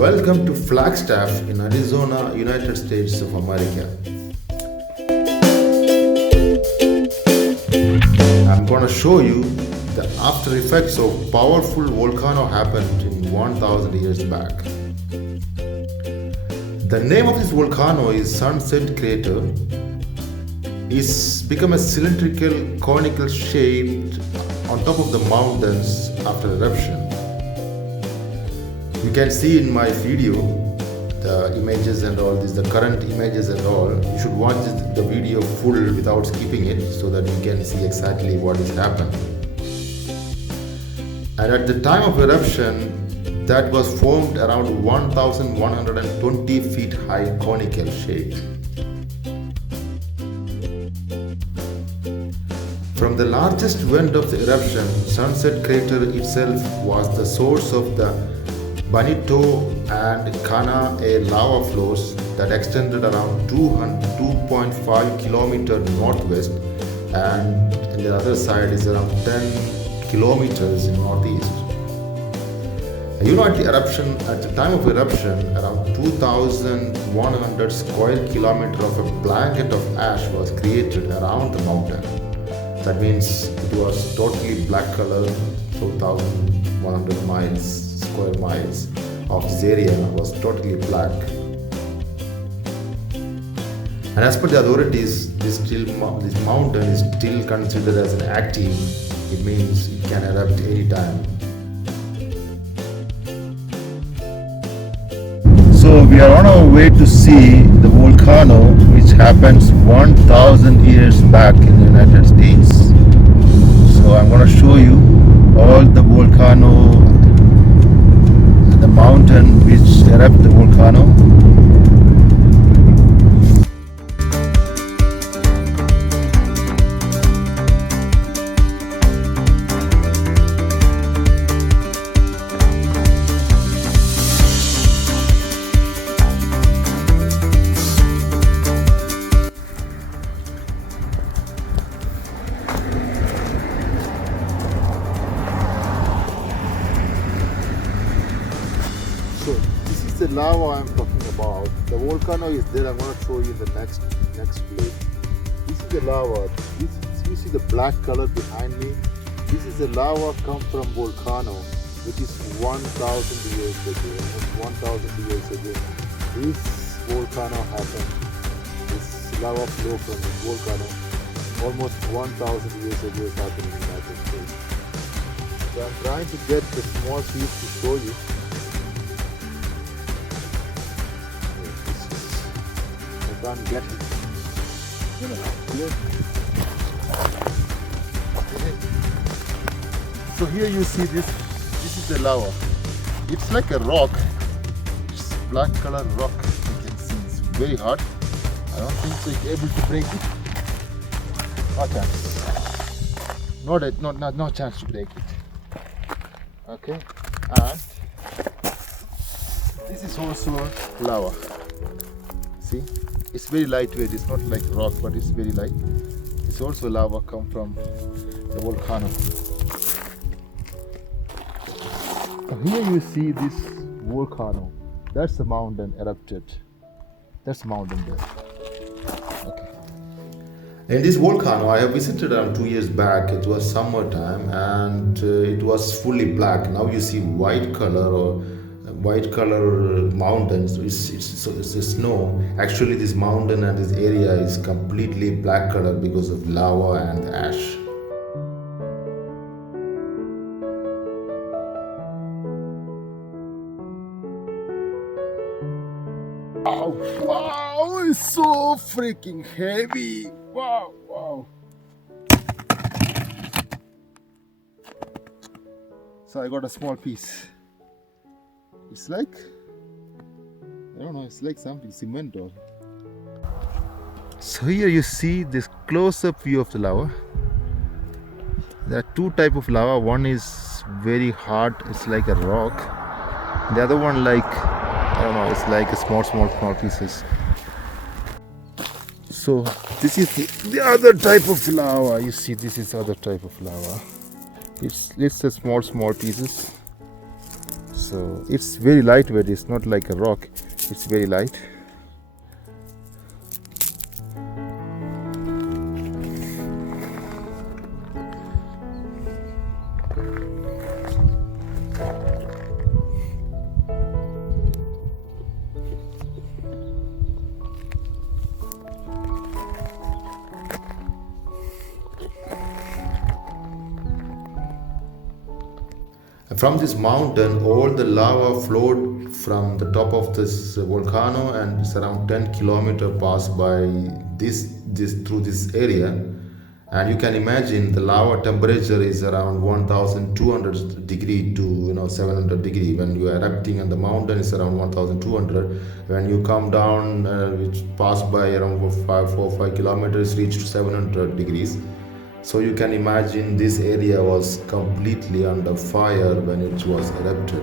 Welcome to Flagstaff in Arizona, United States of America. I'm going to show you the after effects of powerful volcano happened in 1000 years back. The name of this volcano is Sunset Crater. It's become a cylindrical conical shape on top of the mountains after eruption. You can see in my video the images and all this, the current images and all. You should watch the video full without skipping it so that you can see exactly what has happened. And at the time of eruption, that was formed around 1120 feet high conical shape. From the largest vent of the eruption, Sunset Crater itself was the source of the Bonito and Kana-a lava flows that extended around 2.5 kilometers northwest, and on the other side is around 10 kilometers in northeast. At the time of eruption, around 2,100 square kilometers of a blanket of ash was created around the mountain. That means it was totally black color, 2,100 square miles of this area was totally black. And as per the authorities, this mountain is still considered as an active. It means it can erupt anytime. So we are on our way to see the volcano which happens 1000 years back in the United States. So I'm going to show you all the volcano, the mountain which erupted the volcano. So this is the lava I'm talking about. The volcano is there. I'm going to show you the next place. This is the lava. You see the black color behind me. This is the lava come from volcano, which is 1,000 years ago. Almost 1,000 years ago, this volcano happened. This lava flow from this volcano almost 1,000 years ago happened in the United States. So I'm trying to get the small piece to show you. Can't get it. So here you see this is the lava. It's like a rock. It's black color rock. You can see it's very hard. I don't think so it's able to break it. No chance. No chance to break it. Okay. And this is also lava. See? It's very lightweight, it's not like rock, but it's very light. It's also lava come from the volcano. So here you see this volcano. That's the mountain erupted. That's the mountain there. Okay. In this volcano, I have visited around 2 years back. It was summertime and it was fully black. Now you see white color mountains. It's the snow. Actually, this mountain and this area is completely black color because of lava and ash. Oh, wow, it's so freaking heavy. Wow. So I got a small piece. It's like, I don't know, it's like something cement or. So here you see this close-up view of the lava. There are two types of lava. One is very hard, it's like a rock. The other one like, I don't know, it's like a small pieces. So this is the other type of lava. You see, this is other type of lava. It's a small pieces. So it's very lightweight, it's not like a rock, it's very light. From this mountain, all the lava flowed from the top of this volcano, and it's around 10 kilometers passed by this through this area. And you can imagine the lava temperature is around 1200 degree to 700 degree. When you are erupting on the mountain, it's around 1200. When you come down, which passed by around 4 or 5 kilometers, reach to 700 degrees. So you can imagine this area was completely under fire when it was erupted.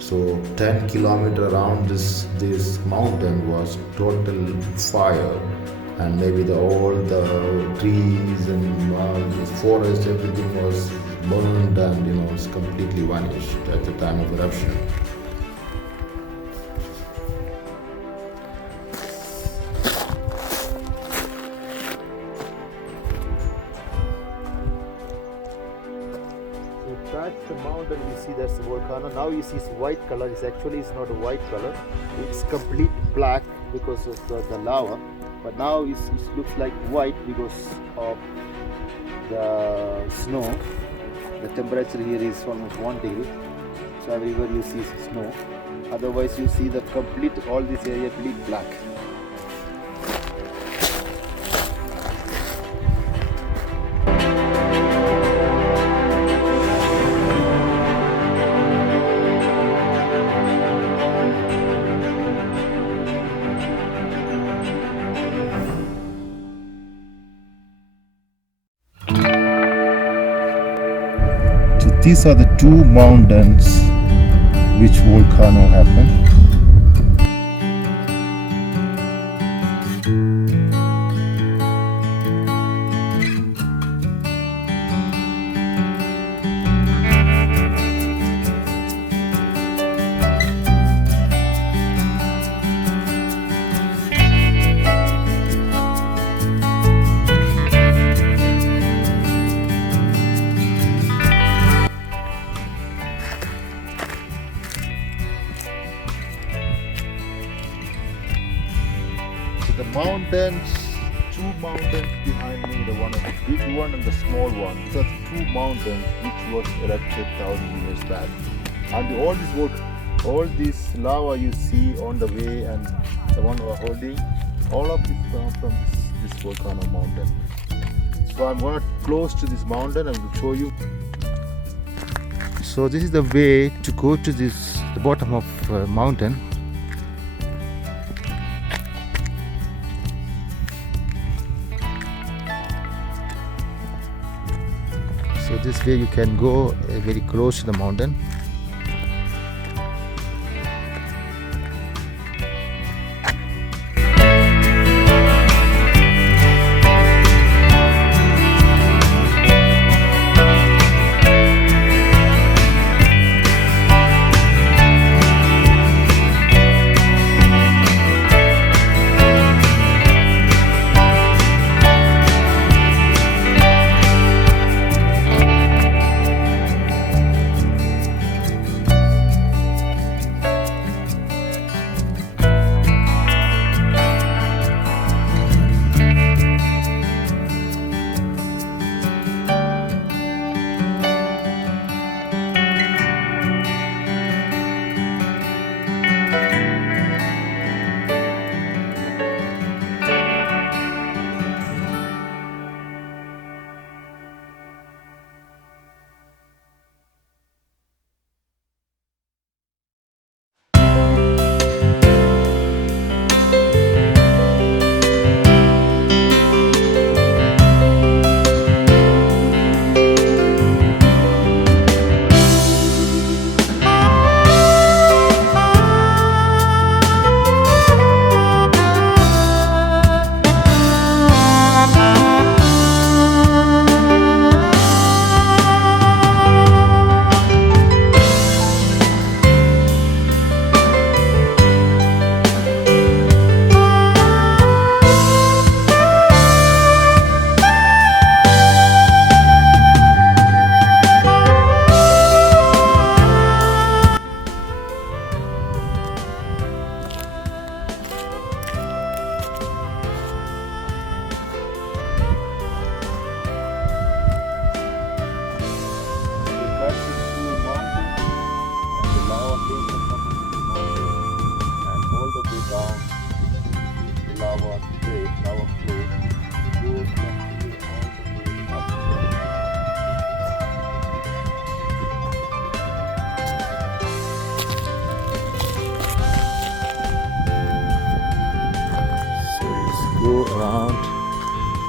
So 10 kilometers around this mountain was total fire, and maybe all the trees and the forest, everything was burned, and it's completely vanished at the time of eruption. That's the mountain we see, that's the volcano. Now you see it's white color. It's not a white color. It's complete black because of the lava. But now it looks like white because of the snow. The temperature here is almost 1 degree. So everywhere you see snow. Otherwise you see all this area complete black. These are the two mountains which volcano happened. The mountains, two mountains behind me, the big one and the small one. These are the two mountains which was erupted 1,000 years back. And all this lava you see on the way and the one we are holding, all of it come from this volcano mountain. So I'm going to close to this mountain and will show you. So this is the way to go to the bottom of mountain. So this way you can go very close to the mountain.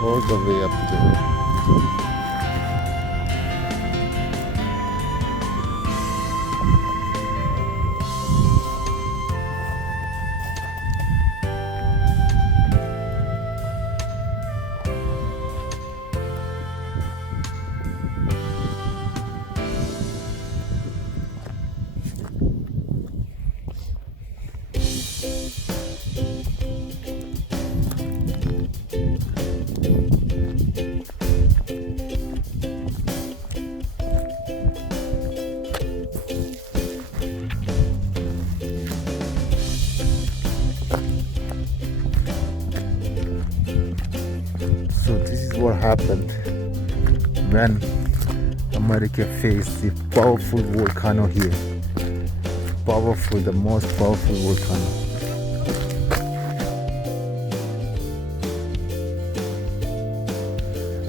all the way up there. So this is what happened when America faced the powerful volcano here. Powerful, the most powerful volcano.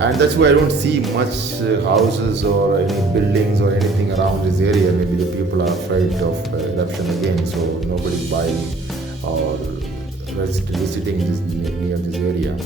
And that's why I don't see much houses or any buildings or anything around this area. Maybe the people are afraid of eruption again, so nobody buying or visiting near this area.